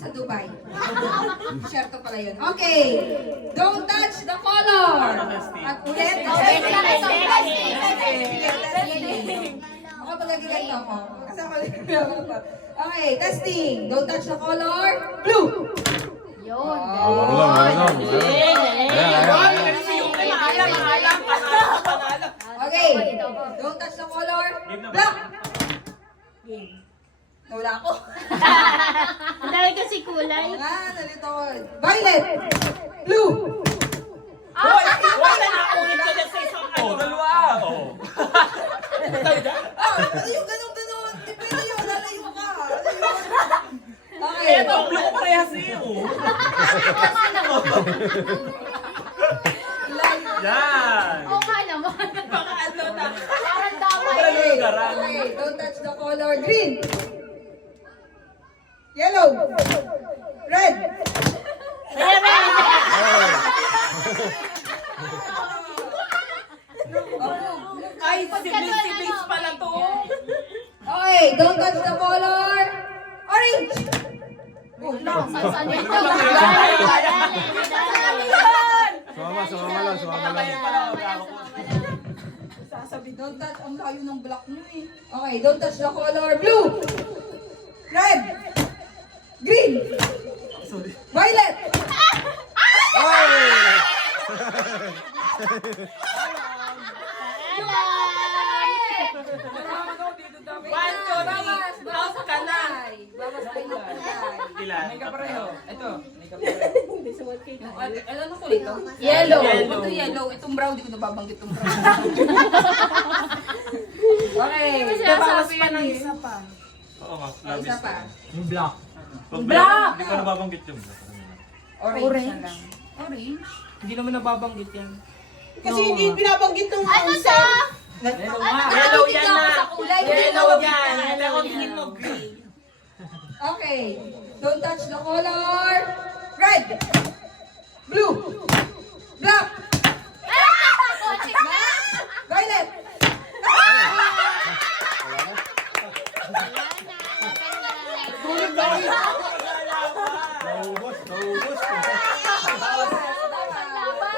sa Dubai. Share pala yun. Okay. Don't touch the color. At ulit. Ako pag-agilito ako. Kasi ako okay, testing. Don't touch the color. Blue. Yun. Okay. Don't touch the color. Black. Nawala ako. Ang dami kasi kulay. Nalito ko. Violet. Blue. Wala na ako ito na sa isang ano. Dalawa. Ano yung ganun? Di pwede yun. Lalayo ka. Okay. Ito, blue ko parehas niyo. Yan. Oo nga naman. Baka ano na. Parang damay. Wala na yung garan. Okay. Don't touch the color. Green. Yellow. Red. Ay, siblings pala to. Okay. Don't touch the color. Orange. Saan ito? Sumama lang. Sasabi, don't touch. Ang layo ng block nyo eh. Okay. Don't touch the color. Blue. Red. Green. Violet. Bawas ka na. Bawas ka na. Ilan? May kapareho. Ito, may kapareho. Ano ko ito? Yellow. Ito yellow. Itong brown, di ko nababanggit itong brown. Okay. Masasabi ka ng isa pa. Oo nga. Isa pa. Yung black. Pag black! Hindi ko nababanggit yung black. Orange na lang. Orange? Hindi naman nababanggit yan. Kasi hindi binabanggit ng Ano to? Yellow nga. Yellow yan na. Yellow yan. Pero tingin mo green. Okay. Don't touch the color. Red. Blue. Black. Violet. Naubos.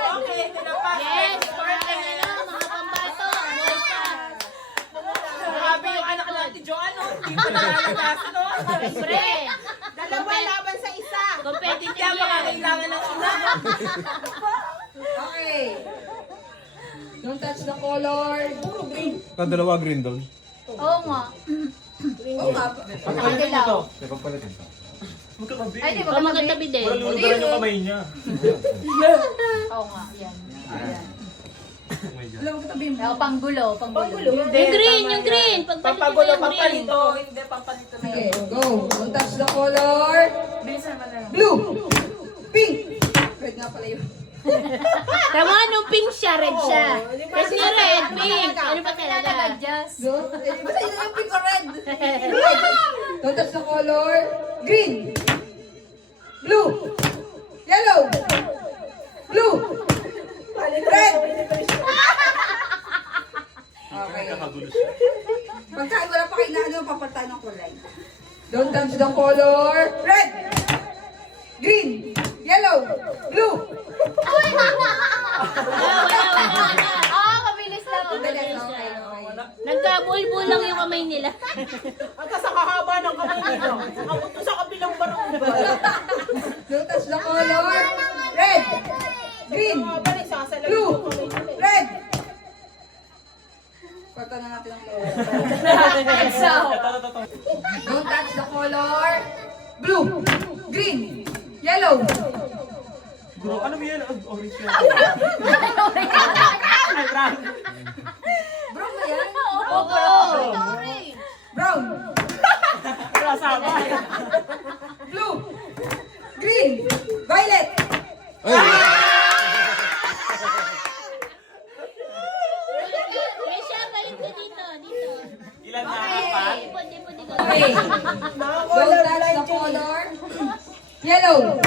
Okay, tinapas. Yes, perfect na mga pambato. Grabe yung anak natin, Joanne. Hindi ko nalalagas, no? Siyempre. dalawa laban sa isa. Competitive Kaya mga yan. kailangan ng ina. Okay. Don't touch the color. Puro green. Dalawa green doon. Oo nga. Oo nga. Pagpalitin mo to. Pagpalitin to. Magkakabi. Ay, di ba magkatabi din? Wala luluturan yung kamay niya. Oo nga, yan. Oh my God. Alam mo katabi mo. Oo, panggulo. Yung Hindi, green, tama yung yan. green. Pagpalit Pampagulo, yung green. pampalito. Hindi, pampalito na Okay, yun. go. Don't touch the color. Bilisan mo na lang. Blue. Pink. Red nga pala yun. Tama, nung pink siya, red siya. Kasi red, pink. Ano pa talaga? Basta yun yung pink or red. Don't touch the color. Green. Blue. Yellow. Blue. Red. Okay. Nakakagulo siya. Pagkain wala pa kayo na ano, papalitan ng kulay. Don't touch the color. Red. Green. Yellow. Blue. Oo, mabilis lang. Okay, okay. Nagkabulbul lang yung kamay nila. Hanggang sa kahaba ng kamay nila. Abot ko sa kabilang barangay. Don't touch the color. Red. Green. Balik sa kasalamin Blue. ng kamay nila. Red. Pagka na natin ang color. Don't touch the color. Blue. Green. Yellow. Bro, ano ba yan? Orange yan. Brown ba yan? Oo. Brown. Kasama. Blue. Green. Violet. Risha, balik ka dito. Ilan na? Apat? Ipon. Okay. Don't touch the color. Yellow.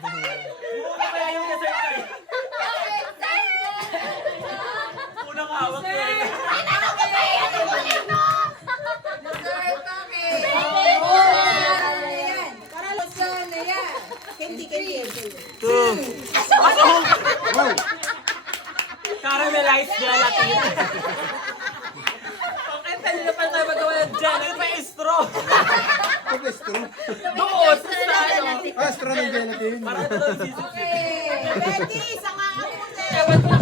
Buo kaya yung nasa ito. hawak ko. Dessert, okay. Para lusaw na yan. Candy, candy. Caramelized gelatin. Okay, kanina pa tayo magawa ng gelatin. May straw. Doon, sa ano. Ah, straw ng gelatin. Para ito daw yung sisip. Okay. Betty, isang aamon eh. Ewan ko na